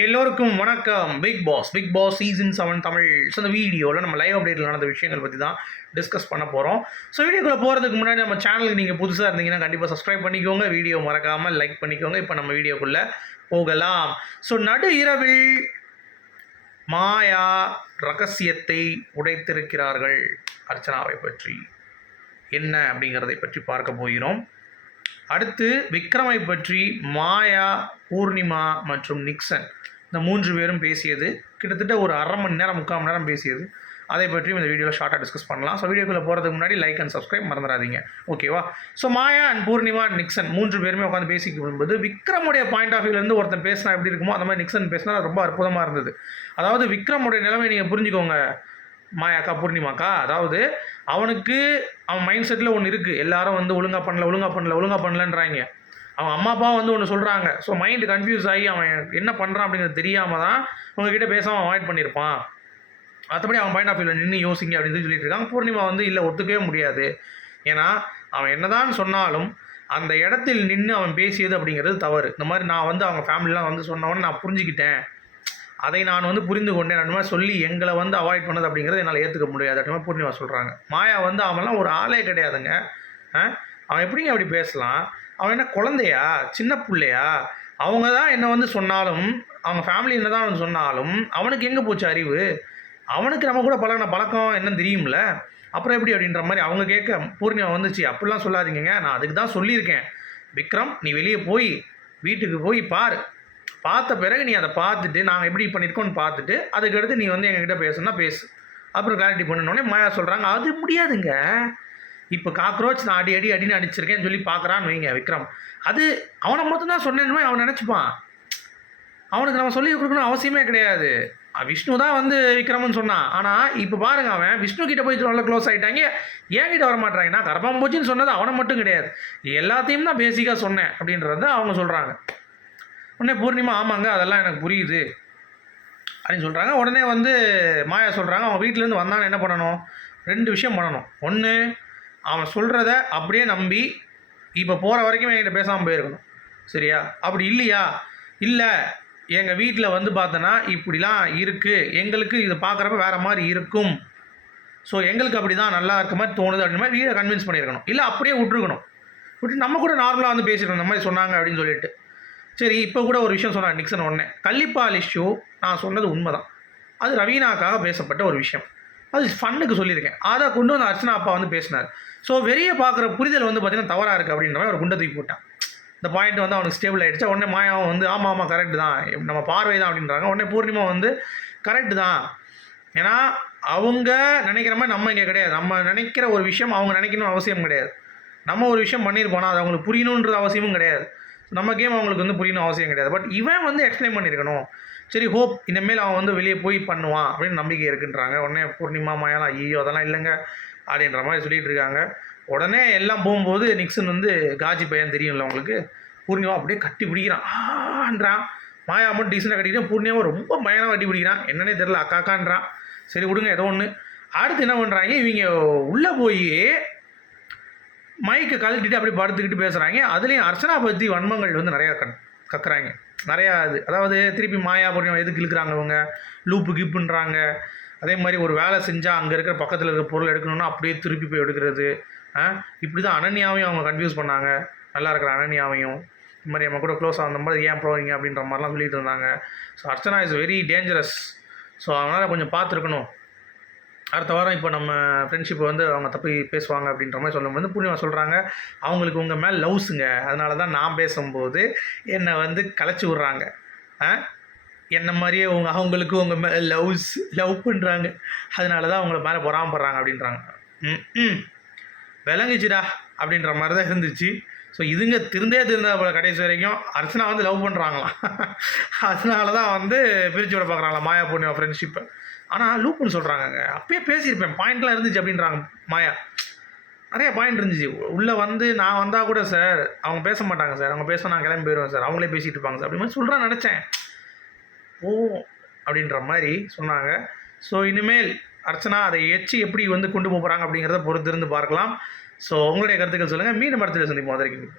எல்லோருக்கும் வணக்கம். Big boss big boss season seven Tamil. So இந்த வீடியோவில் நம்ம லைவ் அப்டேட்டில் நடந்த விஷயங்கள் பற்றி தான் டிஸ்கஸ் பண்ண போகிறோம் ஸோ வீடியோக்குள்ளே போகிறதுக்கு முன்னாடி நம்ம சேனலுக்கு நீங்கள் புதுசாக இருந்தீங்கன்னா கண்டிப்பாக சப்ஸ்கிரைப் பண்ணிக்கோங்க. வீடியோ மறக்காமல் லைக் பண்ணிக்கோங்க. இப்போ நம்ம வீடியோக்குள்ளே போகலாம். ஸோ நடு இரவில் மாயா ரகசியத்தை உடைத்திருக்கிறார்கள். அர்ச்சனாவை பற்றி என்ன அப்படிங்கிறதை பற்றி பார்க்க போகிறோம். அடுத்து விக்ரமை பற்றி மாயா பூர்ணிமா மற்றும் நிக்சன். இந்த மூன்று பேரும் பேசியது. கிட்டத்தட்ட ஒரு அரை மணி நேரம் முக்கால் மணி நேரம் பேசியது. அதை பற்றியும் இந்த வீடியோவில் ஷார்ட்டாக டிஸ்கஸ் பண்ணலாம். ஸோ வீடியோக்குள்ளே போகிறதுக்கு முன்னாடி லைக் அண்ட் சப்ஸ்கிரைப் மறந்துடாதீங்க ஓகேவா so Maya and Poornima and Nixon மூன்று பேருமே உட்காந்து பேசிக்க போது விக்ரமுடைய பாயிண்ட் ஆஃப் வியூலேருந்து ஒருத்தன் பேசினா எப்படி இருக்குமோ அந்த மாதிரி நிக்சன் பேசினா ரொம்ப அற்புதமாக இருந்தது. அதாவது விக்ரமுடைய நிலைமை நீங்கள் புரிஞ்சுக்கோங்க. மாயாக்கா பூர்ணிமாக்கா அதாவது அவனுக்கு அவன் மைண்ட் செட்டில் ஒன்று இருக்குது எல்லாரும் வந்து ஒழுங்காக பண்ணல ஒழுங்காக பண்ணல ஒழுங்காக பண்ணலன்றாங்க. அவன் அம்மா அப்பா வந்து ஒன்று சொல்கிறாங்க ஸோ மைண்டு கன்ஃபியூஸ் ஆகி அவன் என்ன பண்ணுறான் அப்படிங்கிறது தெரியாமல் தான் உங்ககிட்ட பேசாமல் அவாய்ட் பண்ணியிருப்பான் மற்றபடி அவன் பாயிண்ட் ஆஃப் வியூவில் நின்று யோசிங்க அப்படின்னு சொல்லி சொல்லிட்டு இருக்காங்க. பூர்ணிமா வந்து இல்லை ஒத்துக்கவே முடியாது. ஏன்னா அவன் என்னதான் சொன்னாலும் அந்த இடத்தில் நின்று அவன் பேசியது அப்படிங்கிறது தவறு. இந்த மாதிரி நான் வந்து அவங்க ஃபேமிலிலாம் வந்து சொன்னவொன்னே நான் புரிஞ்சுக்கிட்டேன். அதை நான் வந்து புரிந்து கொண்டேன். அந்த மாதிரி சொல்லி எங்களை வந்து அவாய்ட் பண்ணது அப்படிங்கிறது என்னால் ஏற்றுக்க முடியாது. அப்படின்ற மாதிரி பூர்ணிமா சொல்கிறாங்க மாயா வந்து அவன்லாம் ஒரு ஆளே கிடையாதுங்க. ஆ? அவன் எப்படிங்க அப்படி பேசலாம்? அவன் என்ன குழந்தையா? சின்ன பிள்ளையா? அவங்க தான் என்ன வந்து சொன்னாலும் அவங்க ஃபேமிலி என்ன தான் வந்து சொன்னாலும் அவனுக்கு எங்கே போச்சு அறிவு? அவனுக்கு நம்ம கூட பழகின பழக்கம் என்னன்னு தெரியும்ல? அப்புறம் எப்படி அப்படின்ற மாதிரி அவங்க கேட்க பூர்ணிமா வந்துச்சு. அப்படிலாம் சொல்லாதீங்க நான் அதுக்கு தான் சொல்லியிருக்கேன். விக்ரம் நீ வெளியே போய் வீட்டுக்கு போய் பார். பார்த்த பிறகு நீ அதை பார்த்துட்டு நாங்கள் எப்படி பண்ணியிருக்கோம்னு பார்த்துட்டு அதுக்கடுத்து நீ வந்து எங்ககிட்ட பேசுனா பேசு. அப்புறம் கிளாரிட்டி பண்ணணுன்னே மாயா சொல்கிறாங்க அது முடியாதுங்க. இப்போ காக்ரோச் நான் அடி அடி அடின்னு அடிச்சிருக்கேன்னு சொல்லி பார்க்குறான்னு வைங்க விக்ரம். அது அவனை மட்டும் தான் சொன்னேன்னு அவன் நினச்சிப்பான். அவனுக்கு நம்ம சொல்லி கொடுக்கணும் அவசியமே கிடையாது. விஷ்ணு தான் வந்து விக்ரம்னு சொன்னான். ஆனால் இப்போ பாருங்க அவன் விஷ்ணு கிட்ட போய் நல்லா க்ளோஸ் ஆகிட்டாங்க ஏன் கிட்ட வர மாட்டாங்கன்னா நான் சொன்னது அவனை மட்டும் கிடையாது. எல்லாத்தையும் தான் பேசிக்காக சொன்னேன் அப்படின்றத அவங்க சொல்கிறாங்க உடனே பூர்ணிமா ஆமாங்க அதெல்லாம் எனக்கு புரியுது. அப்படின்னு சொல்கிறாங்க உடனே வந்து மாயா சொல்கிறாங்க அவன் வீட்டிலேருந்து வந்தான்னு என்ன பண்ணணும்? ரெண்டு விஷயம் பண்ணணும். ஒன்று அவன் சொல்கிறத அப்படியே நம்பி இப்போ போகிற வரைக்கும் என்கிட்ட பேசாமல் போயிருக்கணும். சரியா? அப்படி இல்லையா? இல்லை எங்கள் வீட்டில் வந்து பார்த்தோன்னா இப்படிலாம் இருக்குது எங்களுக்கு இது பார்க்குறப்ப வேறு மாதிரி இருக்கும். ஸோ எங்களுக்கு அப்படி தான் நல்லா இருக்க மாதிரி தோணுது அப்படின்ற மாதிரி வீட்டை கன்வின்ஸ் பண்ணியிருக்கணும். இல்லை அப்படியே விட்டுருக்கணும். விட்டு நம்ம கூட நார்மலாக வந்து பேசிட்டு இந்த மாதிரி சொன்னாங்க அப்படின்னு சொல்லிட்டு. சரி இப்போ கூட ஒரு விஷயம் சொன்னார் நிக்சன் உடனே. கள்ளிப்பால் இஷ்யூ நான் சொன்னது உண்மைதான். அது ரவீனாக்காக பேசப்பட்ட ஒரு விஷயம். அது ஃபன்னுக்கு சொல்லியிருக்கேன். அதை கொண்டு வந்து அர்ச்சனா அப்பா வந்து பேசினார். ஸோ வெளியே பார்க்குற புரிதல் வந்து பார்த்திங்கன்னா தவறாக இருக்குது அப்படின்ற மாதிரி ஒரு குண்டை தூக்கி போட்டான். இந்த பாயிண்ட் வந்து அவனுக்கு ஸ்டேபிள் ஆகிடுச்சு உடனே மாயாவும் வந்து ஆமாம் ஆமாம் கரெக்டு தான். நம்ம பார்வை தான் அப்படின்றாங்க. உடனே பூர்ணிமா வந்து கரெக்டு தான். ஏன்னா அவங்க நினைக்கிற மாதிரி நம்ம இங்கே கிடையாது. நம்ம நினைக்கிற ஒரு விஷயம் அவங்க நினைக்கணும்னு அவசியம் கிடையாது. நம்ம ஒரு விஷயம் பண்ணியிருப்போனா அது அவங்களுக்கு புரியணுன்றது அவசியமும் கிடையாது. நம்ம கேம் அவங்களுக்கு வந்து புரியணும் அவசியம் கிடையாது. பட் இவன் வந்து எக்ஸ்பிளைன் பண்ணியிருக்கணும். சரி ஹோப் இனிமேல் அவன் வந்து வெளியே போய் பண்ணுவான் அப்படின்னு நம்பிக்கை இருக்குன்றாங்க. உடனே பூர்ணிமா மாயாலாம் ஐயோ அதெல்லாம் இல்லைங்க அப்படின்ற மாதிரி சொல்லிகிட்டு இருக்காங்க. உடனே எல்லாம் போகும்போது நிக்சன் வந்து காஜி பையன் தெரியும்ல அவங்களுக்கு பூர்ணிமா அப்படியே கட்டி பிடிக்கிறான்ன்றான் மாயா மட்டும் டீசெண்டாக கட்டிக்கிட்டு பூர்ணியாவும் ரொம்ப பயங்கரமாக கட்டி பிடிக்கிறான். என்னன்னே தெரில அக்காக்கான்றான். சரி விடுங்க ஏதோ ஒன்று அடுத்து என்ன பண்ணுறாங்க இவங்க உள்ளே போய் மைக்கை கழட்டிட்டு அப்படியே படுத்துக்கிட்டு பேசுகிறாங்க அதுலேயும் அர்ச்சனா பற்றி வன்மங்கள் வந்து நிறையா கண் கக்குறாங்க. நிறையா இது. அதாவது திருப்பி மாயா எதுக்கு இழுக்கிறாங்க இவங்க லூப்பு கிப்புன்றாங்க. அதே மாதிரி ஒரு வேலை செஞ்சால் அங்கே இருக்கிற பக்கத்தில் இருக்கிற பொருள் எடுக்கணும்னா அப்படியே திருப்பி போய் எடுக்கிறது. ஆ? இப்படி தான் அனன்யாவையும் அவங்க கன்ஃபியூஸ் பண்ணாங்க. நல்லா இருக்கிற அனன்யாவையும். இந்த மாதிரி நம்ம கூட க்ளோஸ் ஆன மாதிரி ஏன் போகிறீங்க அப்படின்ற மாதிரிலாம் சொல்லிட்டு இருந்தாங்க. So Archana is very dangerous so அவனால் கொஞ்சம் பார்த்துருக்கணும். அடுத்த வாரம் இப்போ நம்ம ஃப்ரெண்ட்ஷிப்பை வந்து அவங்க தப்பி பேசுவாங்க அப்படின்ற மாதிரி சொல்லும்போது பூர்ணிமா சொல்கிறாங்க அவங்களுக்கு உங்கள் மேலே லவ்ஸுங்க அதனால தான் நான் பேசும்போது என்னை வந்து கலைச்சி விட்றாங்க. ஆ? என்ன மாதிரியே உங்க அவங்களுக்கு உங்கள் மேலே லவ்ஸ் லவ் பண்ணுறாங்க அதனால தான் அவங்கள மேலே பொறாமப்படுறாங்க அப்படின்றாங்க. ம் ம். விளங்குச்சுடா அப்படின்ற மாதிரி தான் இருந்துச்சு. ஸோ இதுங்க திருந்தே திருந்தா போல கடைசி வரைக்கும் அர்ச்சனா வந்து லவ் பண்ணுறாங்களாம் அதனால தான் வந்து பிரித்து விட பார்க்குறாங்களா மாயா பொண்ணு ஃப்ரெண்ட்ஷிப்பை ஆனால் லூப்புன்னு சொல்கிறாங்க அப்பயே பேசியிருப்பேன். பாயிண்ட்லாம் இருந்துச்சு அப்படின்றாங்க மாயா. நிறைய பாயிண்ட் இருந்துச்சு. உள்ளே வந்து நான் வந்தால் கூட சார் அவங்க பேச மாட்டாங்க சார் அவங்க பேச நான் கிளம்பி போயிடுவேன் சார் அவங்களே பேசிகிட்டு இருப்பாங்க சார் அப்படி மாதிரி சொல்கிறான்னு நினச்சேன். ஓ அப்படின்ற மாதிரி சொன்னாங்க. ஸோ இனிமேல் அர்ச்சனா அதை எச்சு எப்படி வந்து கொண்டு போகிறாங்க அப்படிங்கிறத பொறுத்திருந்து பார்க்கலாம். ஸோ உங்களுடைய கருத்துக்கள் சொல்லுங்கள் மீண்டும் மரத்தில் சந்திப்போம். அதற்கு